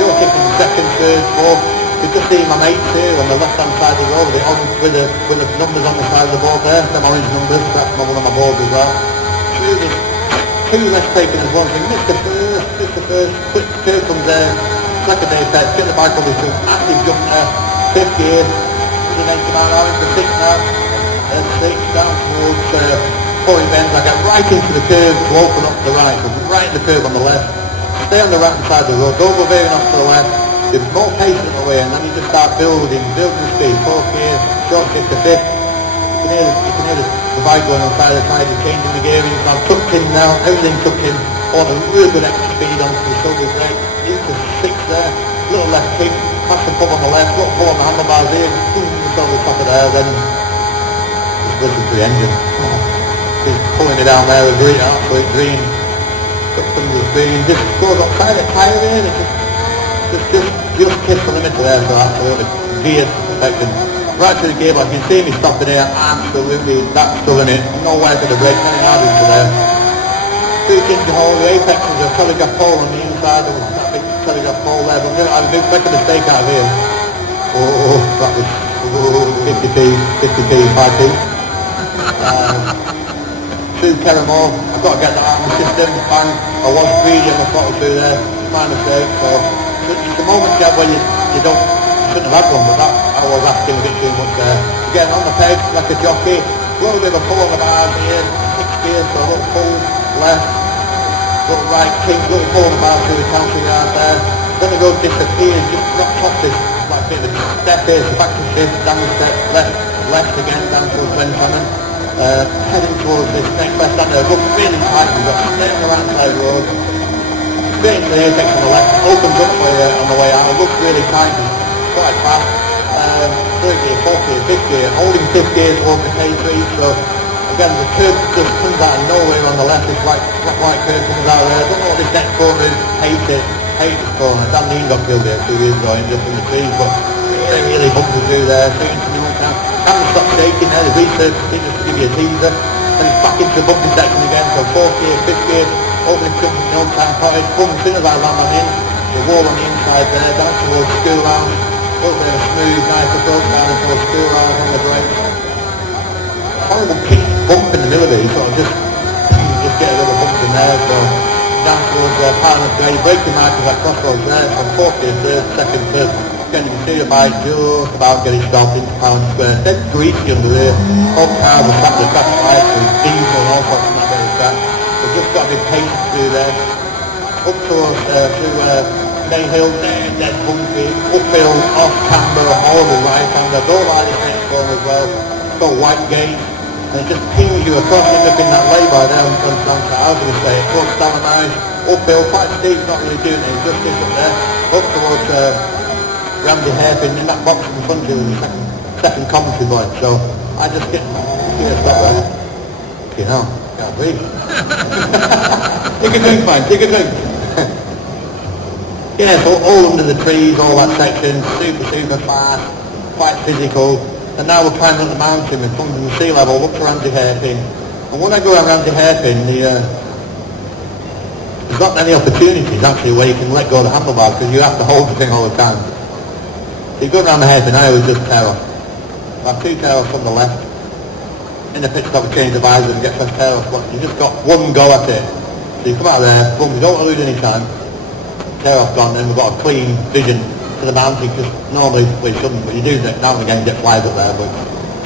you're kicking 2nd, 3rd, 4th, you just see my mates here on the left hand side of the road, with the numbers on the side of the board there, them orange numbers, that's one of my boards as well. Shooting. 2 less taken as one thing, missed the first, quick curve comes there, second day set, get the bike on the swing, active jump there, 5th gear, 80 mile an hour into 6th now, and 6th down towards before it bends, I get right into the curve to open up to the right, so right in the curve on the left, stay on the right side of the road, don't go veering off to the left, there's more pace in the way, and then you just start building speed, fourth gear, short shift to fifth, you can hear the divide going on side of the side, you're changing the gearing, so I'm tucked in now, everything tucked in, on a really good extra speed onto the shoulder brake, into six there, little left kick, pass the pull on the left, little pull on the handlebars here, boom, just over the top of there, then just listen to the engine. Just pulling it down there, a green, absolute green, customs is green, just goes outside the tyre there, just kiss the limit there, so absolutely, gear perfection. Right to the gearbox, you can see me stopping there, absolutely, that's the limit, no way for the brake, nothing hard into there. Two things to hold, the apex is a telegraph pole on the inside, there was that big telegraph pole there, but I did make a mistake out of here. Oh, that was 50p, 5p. Two Terramore, I've got to get that out of the system, bang, I was greedy on the throttle through there, it's my mistake, so it's the moment you have where you shouldn't have had one, but that, I was asking a bit too much there. Again, on the peg, like a jockey, a little bit of a pull on the bars here, 6 gears, so a little pull, left, little right kick, little pull on the bar through the counter yard there, then the road disappears, just drops off this, like a bit of a step here, so back to shift, down the step, left again, down towards Benjamin. Heading towards this next left hand there, look really tight, you've got to stay on the right side road, straight into the apex on the left, opens up for you on the way out, it looks really tight, and quite fast, third gear, fourth gear, fifth gear, holding fifth gear towards the K3, so again the curve just comes out of nowhere on the left, this white curve comes out there, I don't know what this next corner is, hate this corner, Dan Dean got killed here 2 years ago, just in the trees, but really bumpy through there, straight into the now. Can't stop shaking there, the research just to give you a teaser, and it's back into the bumpy section again, so fourth gear, fifth gear, opening jump from the old time cottage, boom, as soon as I land on in, the wall on the inside there, down towards school round, a little bit of a smooth, nice approach down towards school round on the brakes. Horrible kick bump in the middle of it, sort of just get a little bump in there, so down towards Parliament Grey, braking markers at crossroads there, from fourth gear, third, second, third. Again, you can see the bike just about getting stopped into Pound Square. It's dead greasy under there. All cars are sat with traffic lights and diesel and all sorts of that very track. We've just got a bit patient through there. Up towards Knockhill, dead bumpy. Uphill, off camber, all the right hand. I don't like this next corner as well. It's got white gate. And it just peels you across, end up in that lay-by there on Duncan. I was going to say, it goes down a nice uphill, quite steep, not really doing it. Just this up there. Up towards Randy Hairpin in that box in front of you, the second commentary boy, so I just get a stop there. You know, can't breathe. Take a drink, man, take a drink. Yeah, so all under the trees, all that section, super fast, quite physical, and now we're climbing up the mountain, we're coming from the sea level, up to Randy Hairpin, and when I go around Randy Hairpin, there's not many opportunities actually where you can let go of the handlebars, because you have to hold the thing all the time. You go down the hairpin, I always just tail off. I have 2 tail offs on the left. In the pit stop, change the visor and get first tail off. You just got one go at it. So you come out there, boom, you don't lose any time. Tail off gone, and we've got a clean vision to the mountain, because normally, well you shouldn't, but you do now and again get flies up there. But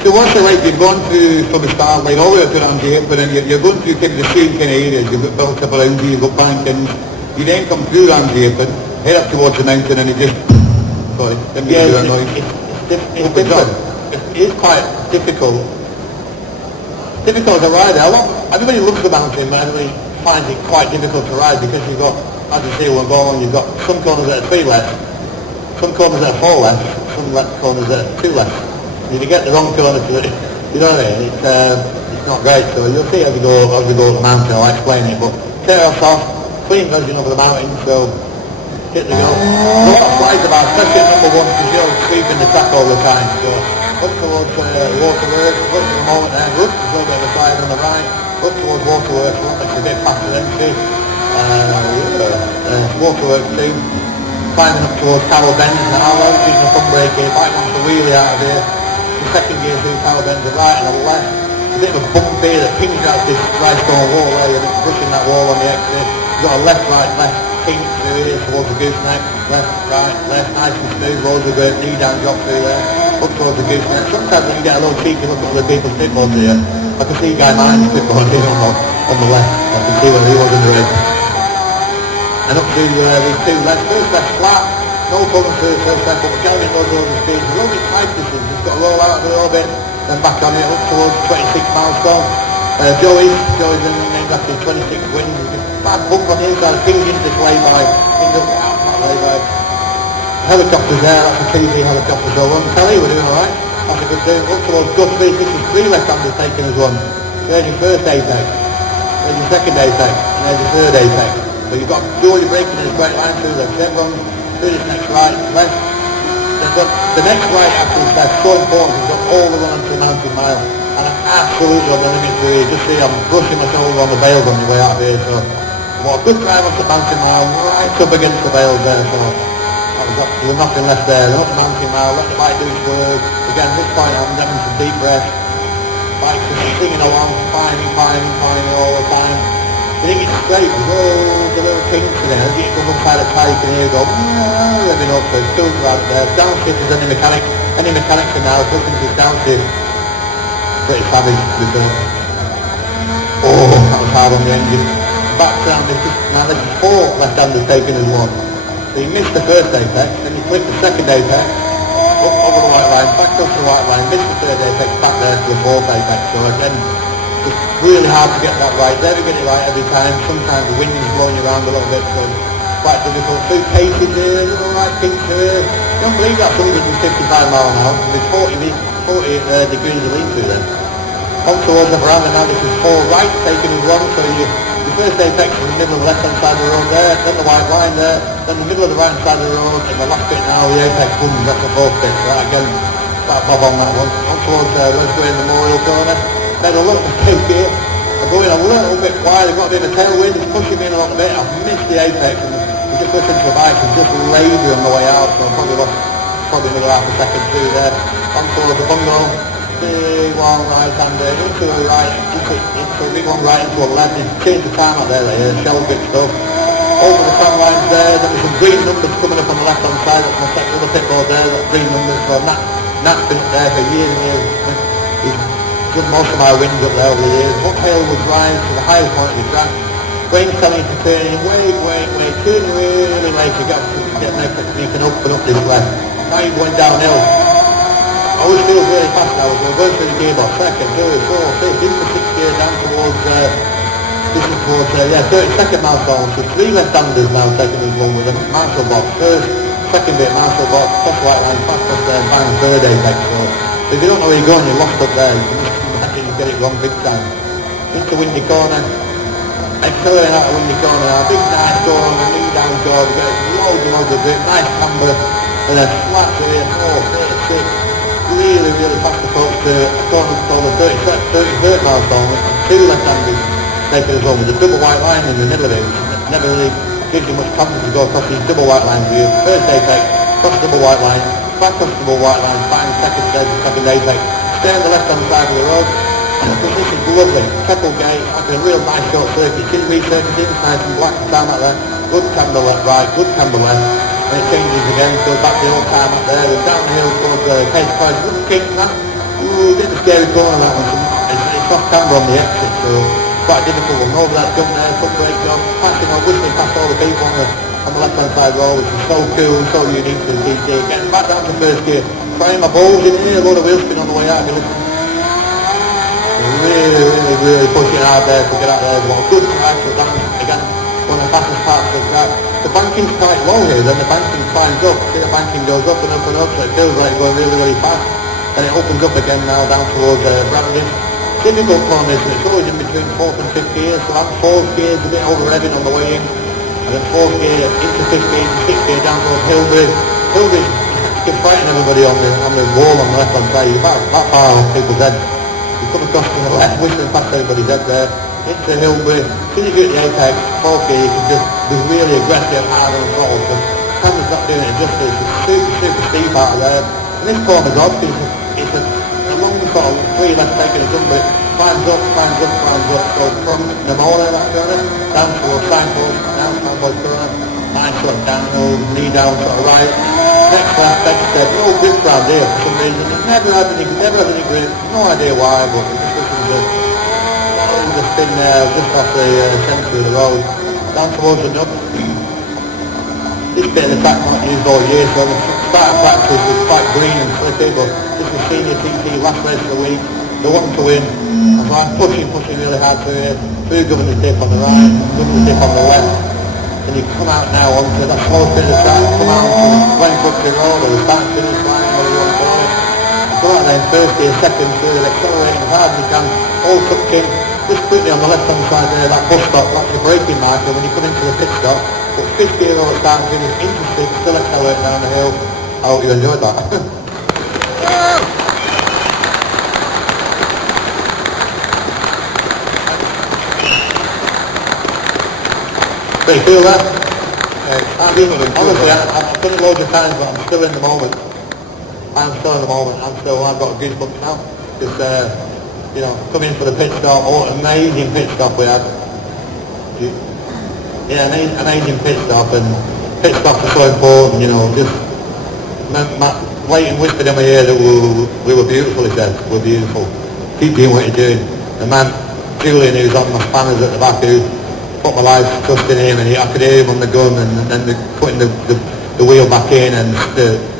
so once the lake, you've gone through from the start, like all the way up to Angie, but then you're going through the same kind of areas. You've got built up around you, you've got Bankins. You then come through Angie, but head up towards the mountain and you just... Sorry, it's different. It is quite difficult. Difficult as a rider. Everybody loves the mountain, but everybody finds it quite difficult to ride because you've got, as you see, we're going, you've got some corners that are 3 left, some corners that are 4 left, some corners that are 2 left. And if you get the wrong corner to it, you know what I mean? It's not great. So you'll see as we go up the mountain. I'll explain it. But tail off, clean version over the mountain. So. Hit the go. What that flies about, especially at number 1, because you're sweeping the track all the time. So up towards Waterworks, look for the moment there, look, there's a little bit of a slide on the right, up towards Waterworks, it's a bit faster than entry. Waterworks 2, climbing up towards Tower Bend now, using the front brake here, bike wants to wheelie out of here. The second gear through Tower Bend to the right and the left. A bit of a bump here that pings out this right stone wall there, you're brushing that wall on the exit. You've got a left, pink through here towards the gooseneck, left, nice and smooth, loads of great knee down drop through there, up towards the gooseneck. Sometimes you can get a little cheeky look at other people's pitfalls here. I could see Guy Martin's clipboard here on the left. I could see where he was in the red. And up to these two left, first left flat, no problem for the first left, but Gary goes over the speed, he's only 5 distance, he's got to roll out a little bit, then back on it up towards 26 milestones. Joey's named after 26 wins, bad bump on the inside, pinged into lay-by, lay-by. Helicopters there, that's a TV helicopter, so one Kelly, we're doing alright, that's a good thing. Up towards Gusby, this is 3 left-handers taking as one. There's your first apex, there's your second apex, and there's your third apex. So you've got Geordie breaking in a straight line through them. Everyone do this next right, left. They've got the next right after the left, so important. They've got all the run onto the mountain mile. And I'm absolutely on the limit through here. Just see, I'm brushing my shoulder on the bales on the way out of here. So what a good drive onto the mountain mile, right up against the bales there. So we're nothing left there. They're up the mountain mile, let the bike do its work. Again, this point I'm having some deep breath. Bike's just singing along, finding all the time. You think it's straight, whoa, the little kinks in there, as you come up by the car, you can hear it go, revving up, there's two out there, downshift is any mechanics in now, looking to his downshift, pretty savage, we've done it. Oh, that was hard on the engine. Back down, now this is 4 left-handers taking as one. So you missed the first apex, then you click the second apex, up over the white line, back up to the white line, missed the third apex, back there to the 4th apex, so again, it's really hard to get that right. Never get it right every time. Sometimes the wind is blowing you around a little bit, so it's quite difficult. 2 paces here, you know, right pinch here. You don't believe that's 155 miles an hour. There's 40 degrees of lean through then. On towards the veranda now, this is 4 right, taking as one, so your first apex is in the middle of the left hand side of the road there, then the white line there, then the middle of the right hand side of the road, and the last bit now, the apex comes, that's the 4th bit. So again, quite bob on that one. On towards Rosewood Memorial Corner. Then a little bit here, I'm going a little bit wide, I've got a bit of a tailwind, it's pushing me in a little bit, I've missed the apex and I'm just listening to the bike and just lazy on the way out, so I'm probably lost another half a second through there. On towards the bungalow, big one right hander, into a right, into a big one right, into a left, it's changed the time out there, shell grip stuff. Over the front lines there, there's some green numbers coming up on the left hand side, that's my second little pitboard there, that's green numbers, so Nat's been there for years and years. Most of my wins up there over the years. Uphill was right to the highest point of the track. Brain's telling you to turn in, wait, turning really late to get making up and up this left. Now you're going downhill. I always feel really fast now, so we're going through the gearbox, second, third, fourth, fifth, into 6th gear down towards, 32nd milestone, so 3 left-handers now taking this one with a marshal box. First, second bit marshal box, top white line, fast up there, and final third apex. So if you don't know where you're going, you're lost up there. You get it wrong big time. Into Windy Corner, accelerating out of Windy Corner now, big nice corner, big down corner, get loads of grip, nice camber, and then flat here, 4, 36, really fast approach to a corner called the 33rd milestone, and 2 left-handers taking us home with a double white line in the middle of it, which never really gives you much confidence to go across these double white lines with you. First apex, cross double white line, back cross double white line, find second apex, stay on the left-hand side of the road. This is lovely, Keppel Gate, like a real nice short circuit, it's resurfacing, nice and black time out there, good camber left right, good camber left, and it changes again, goes back to the old time up there, and downhill towards Case Price, good kick that, ooh, a bit of a scary corner that one, it's off camber on the exit, so quite difficult one, over that jump there, foot brake job, passing on, whistling past all the people on the left-hand side road, which is so cool, so unique to the TT, getting back down to first gear, trying my balls in here, a lot of wheel spin on the way out, really pushing hard there to get out there. What a good drive for Dan. Again, one of the fastest parts of the track. The banking's quite low here, then the banking climbs up. See, the banking goes up and up and up, so it feels like it's going really fast. And it opens up again now down towards Brandon. Difficult corners, it's always in between 4th and 5th gear, so I'm 4th gear, a bit over revving on the way in. And then 4th gear into 5th gear, 6th gear down towards Hillbridge. Hillbridge, you can frighten everybody on the wall on the left hand side. You're about that far on people's head. You come across to the left, whistling past everybody's head there, into Hillbridge. As soon as you get the apex, 4th gear, you can just be really aggressive, hard on the throttle, because camera's not doing it justice. It's super steep out of there. And this corner's odd, it's a long sort of 3 left taking a jump, but it climbs up, so from the morning that corner, down towards Signpost, down Signpost corner, nice sort of downhill, knee down sort of right. Next left, next step, no grip around here for some reason. Never had any grip, no idea why, but it just looks with the spin there, just off the centre of the road, down towards the nut. This bit of the track not used all year, so the start of practice was quite green and slippy, but this is senior TT, last race of the week. They wanted to win, and so I'm pushing really hard through here, through Governor's Dip on the right, Governor's Dip on the left, and you come out now onto that small bit of the track, come out onto Glen Country Road, or the back finish line, whatever you want to call it. Come out then first gear, second gear, accelerating as hard as you can, all tucked in, just quickly on the left hand side there, that bus stop, that's your braking marker when you come into the pit stop. But fifth gear all start finish, into six, still accelerating down the hill. I hope you enjoyed that. So you feel that? Honestly, I've done it loads of times, but I'm still in the moment. I've got goosebumps now. Because, you know, coming in for the pit stop, amazing pit stop we had. Yeah, amazing pit stop, and pit stops are so important, you know, just, Leighton whispered in my ear that we were beautiful, he said, we're beautiful. Keep doing what you're doing. The man, Julian, who's on my spanners at the back, who put my life trust in him, and I could hear him on the gun, and then putting the wheel back in, and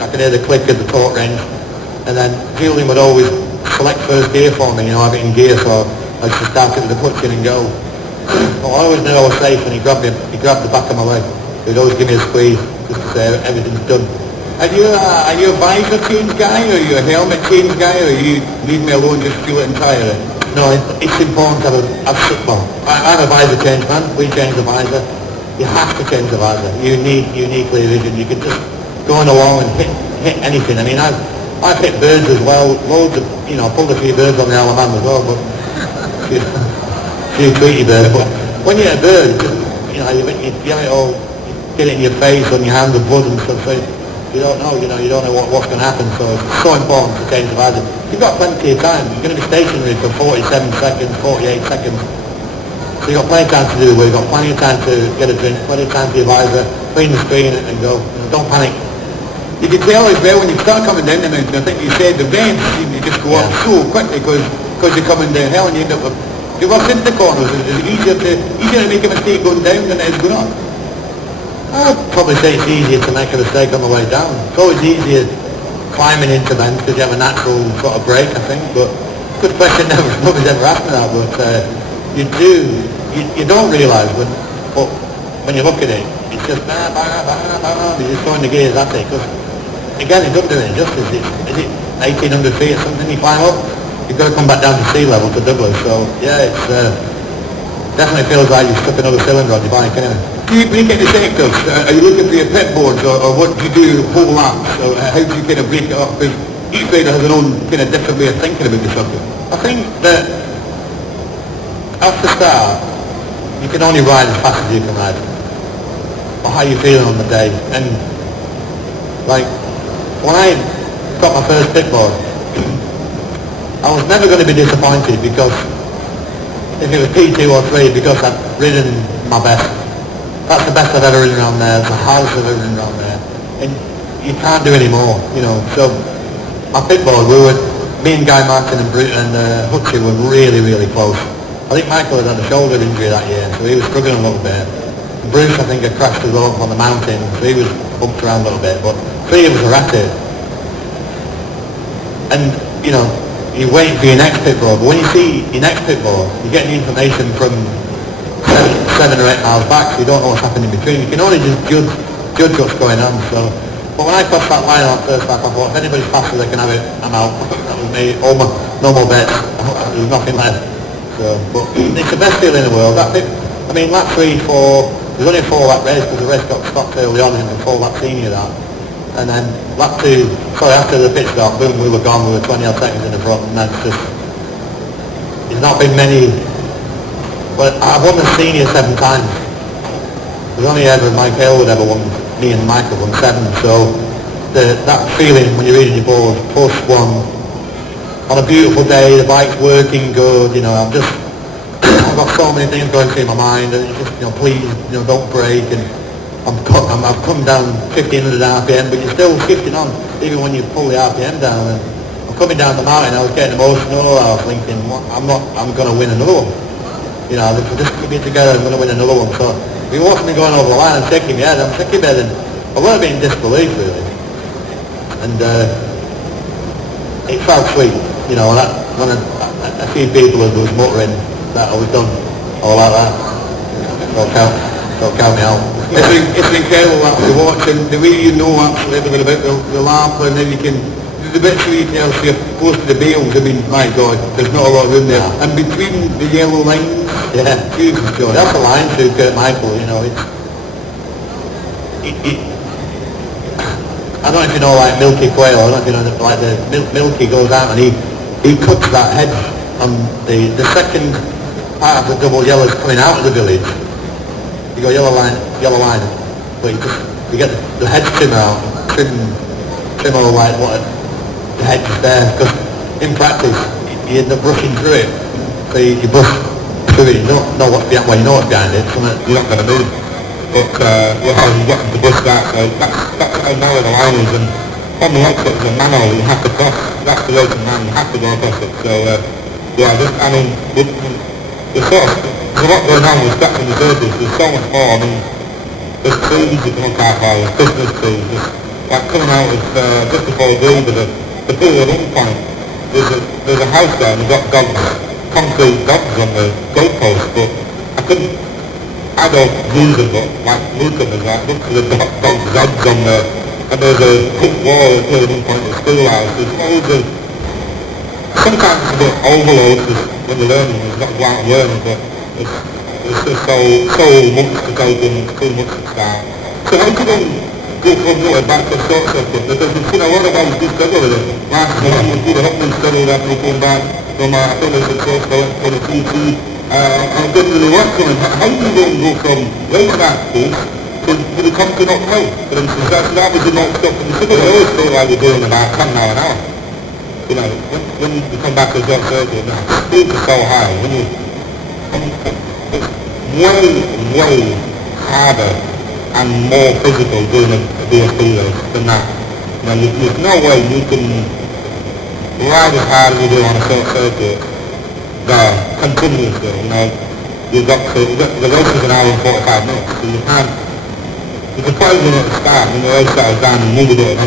I could hear the click of the torque wrench, and then Julian would always select first gear for me, you know, have it in gear, so I just started with the clutch in and go. Well, I always knew I was safe, and he grabbed the back of my leg. He'd always give me a squeeze, just to say everything's done. Are you a visor change guy, or are you a helmet change guy, or you leave me alone, just fuel it and tyre it? No, it's important to have football. I'm a visor change man. We change the visor. You have to change the visor. You need uniquely vision. You can just go on along and hit anything. I mean, I've hit birds as well. Loads of, you know, I pulled a few birds on the Isle of Man as well, but few tweety birds. But when you hit a bird, you know, you have it all, get it in your face, on your hands, and blood and stuff. So you don't know what's going to happen. So it's so important to change the visor. You've got plenty of time. You're going to be stationary for 47 seconds, 48 seconds. So you've got plenty of time to do the work. You've got plenty of time to get a drink, plenty of time to your visor, clean the screen and go. Don't panic. You can tell as well when you start coming down the mountain, I think you said the vents seem to just go up so quickly because you're coming downhill, and you end up with, you rush into the corners. It's easier to make a mistake going down than it is going up. I'd probably say it's easier to make a mistake on the way down. It's always easier climbing into them because you have a natural sort of break, I think. But good question, nobody's ever asked me that. But you don't realise when you look at it, it's just you're just throwing the gears at it. Because again, it doesn't do any justice. Is it 1,800 feet or something you climb up? You've got to come back down to sea level to Douglas. So yeah, it's definitely feels like you've stuck another cylinder on your bike, anyway. Do you break into sectors? Are you looking for your pit boards, or what do you do whole laps? Or how do you kind of break it up? Because each rider has their own kind of different way of thinking about the subject. I think that at the start, you can only ride as fast as you can ride, or how you're feeling on the day. And like when I got my first pit board, I was never going to be disappointed because if it was P2 or 3, because I'd ridden my best. That's the best I've ever ridden around there. It's the hardest I've ever ridden around there. And you can't do any more, you know. So my pit board, me and Guy Martin and Hutchie were really, really close. I think Michael had a shoulder injury that year, so he was struggling a little bit. And Bruce, I think, had crashed as well up on the mountain, so he was bumped around a little bit. But three of us were at it. And, you know, you wait for your next pit board, but when you see your next pit board, you get the information from 7 or 8 miles back, so you don't know what's happening in between. You can only just judge what's going on. So, but when I crossed that line on first lap, I thought, if anybody's faster, they can have it, I'm out. That was me, no more bets, there's nothing left. So, but it's the best feeling in the world. That bit, I mean, lap 3, 4, there's only a 4-lap race because the race got stopped early on in the 4-lap senior that. And then lap 2, after the pit stop, boom, we were gone, we were 20 odd seconds in the front, and that's just, there's not been many. Well, I've won the senior 7 times. There's only ever Mike Hale would ever won, me and Michael won 7, so that feeling when you're reading your board, plus one, on a beautiful day, the bike's working good, you know, I've got so many things going through my mind, and it's just, you know, please, you know, don't break, and I've come down 1,500 RPM, but you're still shifting on, even when you pull the RPM down, and I'm coming down the mountain, I was getting emotional, I was thinking, I'm going to win another one. You know, if we just keep it together, I'm going to win another one. So he watched me going over the line and shaking my head. I'm shaking my head, and I would have been in disbelief really. And it felt sweet, you know. And when a few people who was muttering that I was done, all like that, don't count me out. It's been incredible actually watching the way you know actually everything about the lap, and then you can. The bits where you can see close to the bales, I mean, my God, there's not a lot of room there. And between the yellow lines, yeah, Jesus God, that's a line through Kurt Michael, you know. I don't know if you know like Milky Quail, I don't know if you know like the Milky goes out and he cuts that hedge on the second part of the double yellows coming out of the village. You go yellow line, but you get the hedge trimmer out, trim all like what the hedge is there, because in practice you end up brushing through it, so you brush through it, you know what's behind, well you know what's behind it, so you're not going to move, but you get to brush that, so that's how narrow the line is, and on the exit is a manhole you have to cross, that's the open man, you have to go across it, so yeah, just, I mean, there's a lot going on with scratching the surface, there's so much more, I mean, there's trees you can look out for, Christmas trees, like coming out of just before the pool at one point, there's a house there and they've got dogs, concrete dogs on the goalpost, but I don't use them, but like look at them, like look at the dog's eggs on there, and there's a hook wall at one point at the schoolhouse, there's loads of, sometimes it's a bit overload when you're learning, it's not quite learning, but it's just so much to go and too much to start. So how do you go from there back to short circuit? Because we've seen a lot of guys do struggle with it. Last time you see the Hopkins struggle after he came back from I think it was the first for the TC and it didn't really work for him. How do you go from right back pace to the come to Knockhill? For instance, that was the knock stop from the super. I always thought I was doing about 10 mile an hour. You know, when you come back to short circuit, the speed is so high. It's way harder and more physical doing a free race than that. You know, there's no way you can ride as hard as you do on a short circuit there, continuously, you know. The race is an hour and 45 minutes, so you can't, it's a 5 minute start when the race settles down and move it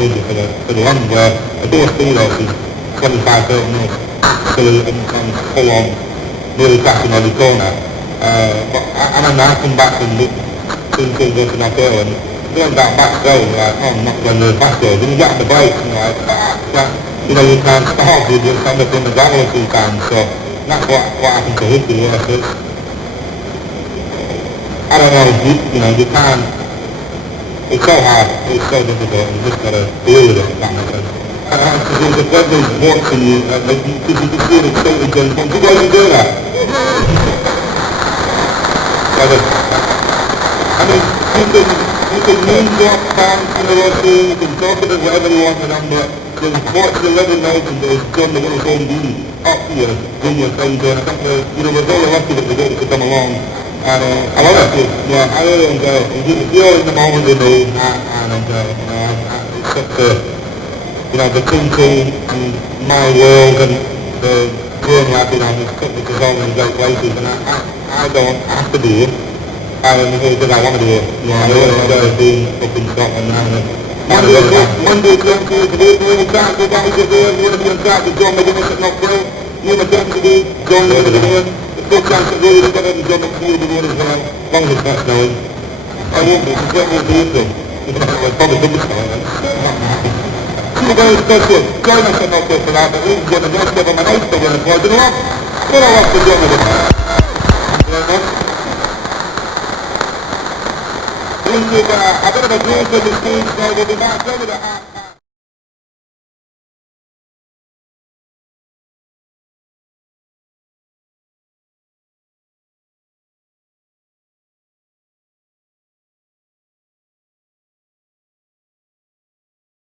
for the end, where a do a speed race is 25-30 minutes and full on, really crashing every corner. But and then I come back and soon go to Knockhill and going down back road, like, oh, I'm not going to the fast road. When you get on the brakes, and you're like, you know, you can't stop, you just end up on the gravel a few times, so that's what happened to his races. I don't know, you know, you can't, it's so hard, it's so difficult, you just got to deal with it, if that makes sense. There's a pleasure watching you, because you can see the excitement going on. Why do you do that? I mean, you can moonwalk fans in the Russia, you can talk about whatever you want with them, but there's watch the 11 mountains that has done the little home deal up here, doing your thing, and I think, you know, with all the rest of it, they get to come along, and I love it, yeah, I really enjoy it. You're in the moment, you know, and enjoy it, you know, it's such a, you know, the people and my world and the growing up, you know, it's all in great places, and I don't have to do it. I don't know because I want to do it. You know, I really enjoy being up in Scotland now. Monday, Tuesday, the little time to go back to there, we're going to be in charge of John McGuinness at Knockhill. You're the best to do, John over the world. The good chance to do, we're going to John McPint over the world as well. As long as it's not snowing. I won't be, it's not going to do it. It's probably double snowing. We're very special. Join us at Knockhill for that, but we're going to go to them and out to win it for the lot. We're all off to John McGuinness. Thank you very much. A bit of a growth of the stage, so we'll be back over the